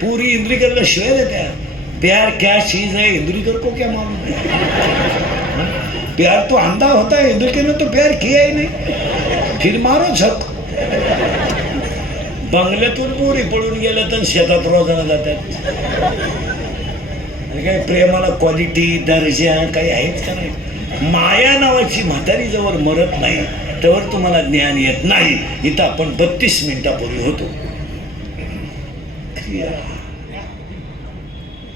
पूरी इंद्रिकरला शिवाय हैं प्यार क्या चीज है इंद्रिकर को क्या मालूम है? प्यार तो अंधा होता है इंद्रिकर ने तो प्यार किया ही नहीं. फिर मारो झक. बंगल्यातून पुरी पळून गेलं तर शेतात रोजाला जातात. काय प्रेमाला क्वालिटी दर्जा काही आहेच का नाही? माया नावाची म्हातारी जवळ मरत नाही त्यावर तुम्हाला ज्ञान येत नाही. इथं आपण बत्तीस मिनिटापूर्वी होतो.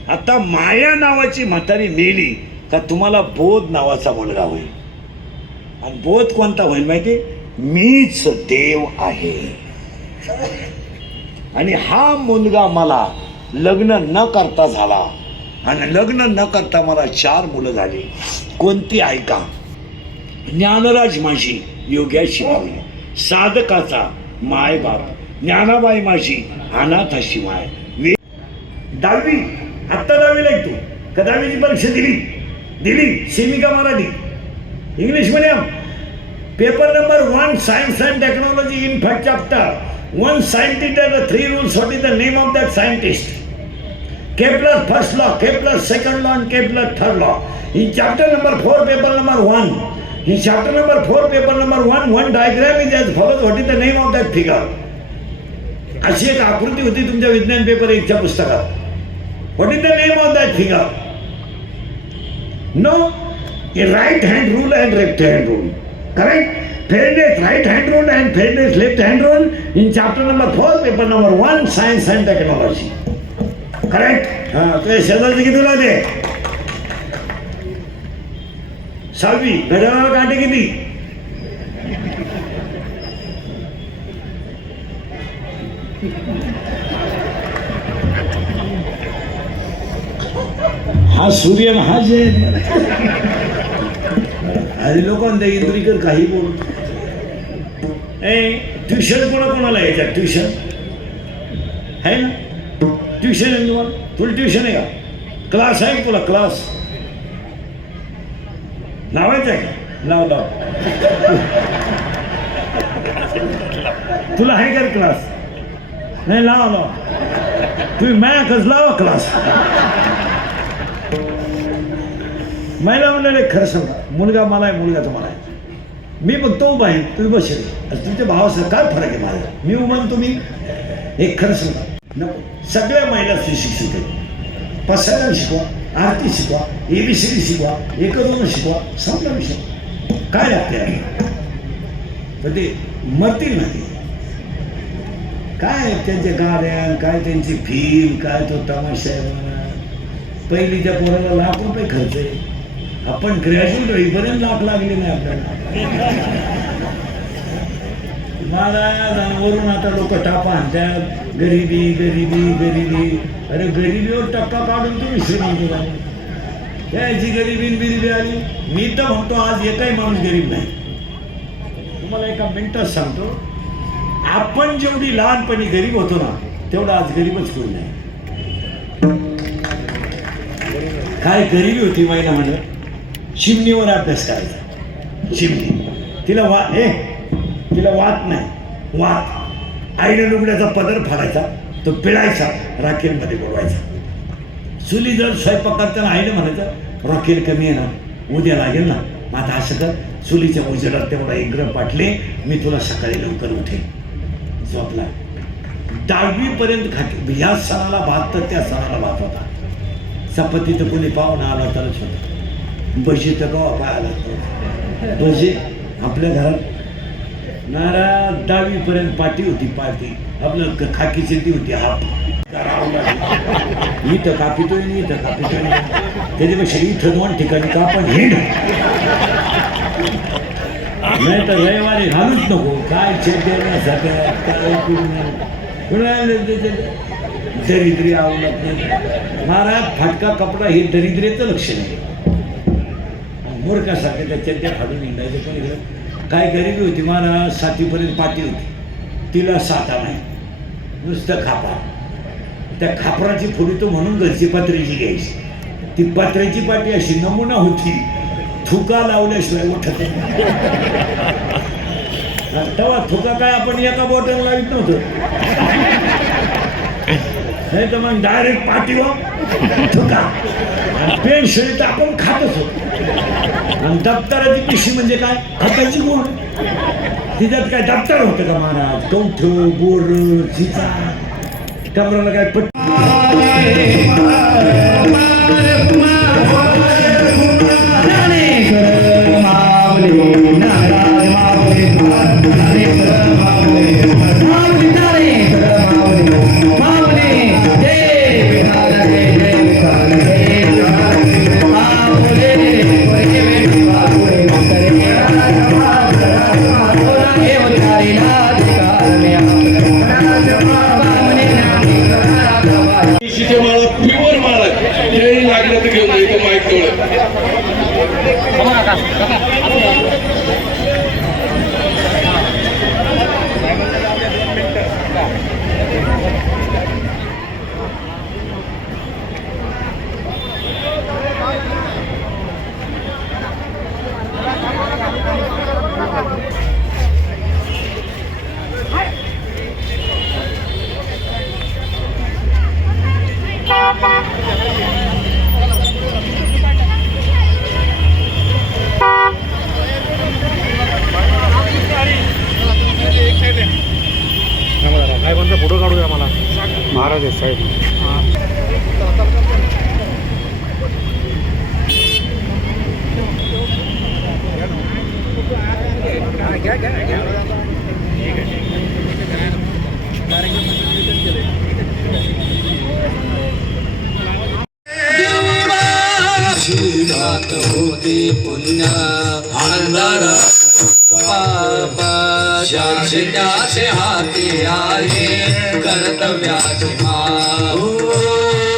आता माया नावाची म्हातारी मेली का तुम्हाला बोध नावाचा मुलगा होईल. आणि बोध कोणता होईल माहिती? मीच देव आहे. आणि हा मुलगा मला लग्न न करता झाला. आणि लग्न न करता मला चार मुलं झाली. कोणती ऐका ज्ञानराज माझी योग्याची साधकाचा मायबाप. ज्ञानाबाई माझी अनाथा माय दहावी आत्ता दहावी लाईक तू. का दहावीची परीक्षा दिली? दिली Semika Marathi English medium paper number one science and technology in fact chapter one scientist and three rule sorry the name of that scientist Kepler's first law Kepler's second law and Kepler's third law he chapter number four paper number one he chapter number four paper number one one diagram is as for what is the name of that figure अशी एक आकृती होती तुमच्या विज्ञान paper एकच्या पुस्तकात. What is the name of that figure no a right hand rule and left hand rule correct Faraday's right hand rule and Faraday's left hand rule in chapter number four paper number one science and technology correct हां ते शेजारची किती लागते सहावी. घड्याळाला काटे किती? हा सूर्य हा जे अरे लोक म्हणते इंद्रिकर काही बोलत ए ट्युशन कोणा कोणाला यायच्यात ट्युशन? आहे ना? ट्युशन आहे तुम्हाला तुला ट्युशन आहे का? क्लास आहे तुला? क्लास. लावायचं आहे का? लाव लाव. तुला आहे का क्लास? नाही लावा लावा तुम्ही माया कस लावा क्लास महिला म्हणलेले खरं सांगा मुलगा मला आहे मुलगा तुम्हाला आहे. मी बघतो उभा आहे तुम्ही बसेल तुमच्या भावाचं काय फरक आहे माझा मी उभा तुम्ही एक खरं सांगा नको. सगळ्या महिला सुशिक्षित आहेत. पसायला शिकवा आरती शिकवा एबीसीडी शिकवा एक दोन शिकवा समजा विषय काय लागते पण ते मरतील ना ते. काय त्यांचे गाड्या काय त्यांची फील काय तो तमाशा आहे म्हणा. पहिलीच्या पोराला लाख रुपये खर्च आहे. आपण ग्रॅज्युएट होईपर्यंत लाख लागले नाही आपल्याला. महाराज वरून आता लोक टापा आणतात. गरिबी गरिबी गरिबी. अरे गरिबीवर टप्पा काढून तुम्ही श्रीमंत झाले याची गरिबी बिरिबी आली. मी तर म्हणतो आज एकही माणूस गरीब नाही. तुम्हाला एका मिनिटात सांगतो. आपण जेवढी लहानपणी गरीब होतो ना तेवढा आज गरीबच कोणी नाही. काय गरीबी होती महिना म्हणत चिमणीवर अभ्यास करायचा. चिमणी. तिला वा ए तिला वात नाही. वात. आईने लुगड्याचा पदर फाडायचा तो पिळायचा राखेलमध्ये बोलवायचा चुली जर स्वयंपाक करताना आईने म्हणायचं रॉकेल कमी आहे ना उद्या लागेल ना. मग आता असं कर चुलीच्या उजेडात तेवढा एक ग्रह पाटले मी तुला सकाळी लवकर उठेन. झोपला दहावीपर्यंत खाते ह्या सणाला भात तर त्या सणाला भात होता. चपाती तर कोणी पाहुणा आला तरच होता. बशी तर कवा पाहायला लागतो. आपल्या घरात. नारा दहावीपर्यंत पाटी होती पाटी. आपलं खाकी शेती होती हाप इथं कापितोय आणि इथं कापितोय. त्याच्यापेक्षा इथं दोन ठिकाणी कापण हिंड. नाही तर रविवारी घालूच नको. काय चेट्या सगळ्या काय कुठून त्याचे दरिद्री आवडत नाही. महाराज फाटका कपडा हे दरिद्रेचं लक्षण आहे. मूर्खासारखे त्या चड्ड्या फाडून निघायचं पण इकडं. काय गरीबी होती महाराज सातवीपर्यंत पाटी होती. तिला साता नाही. नुसतं खापा. त्या खापराची फोडी तो म्हणून घरची पत्र्याची घ्यायची. ती पत्र्याची पाटी अशी नमुना होती. थुका लावल्याशिवाय उठत तेव्हा थुका काय आपण एका बॉटल लावित नव्हतं नाही तर मग डायरेक्ट पाठीवर थुका पेन शरीर तर आपण खातच होतो आणि दप्तराची पिशी म्हणजे काय खताची गोड तिच्यात काय दप्तर होतं का महाराज कौठ बोर चिचा कमराला काय पट तिथे मला प्युअर माल आहे लागलं तर घेऊन जायचं माईक तेवढं 好不好看好看好好 फोटो काढू द्या मला. महाराज आहे साहेब. होते पुण्य अंधार त्याचे हाती आहे कर्तव्याचे माऊ.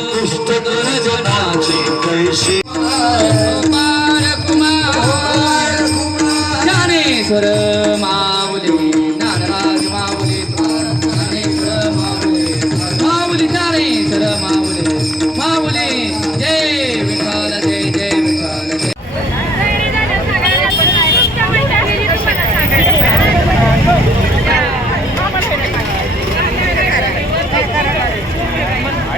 दुष्ट दुर्जनाचे कैसे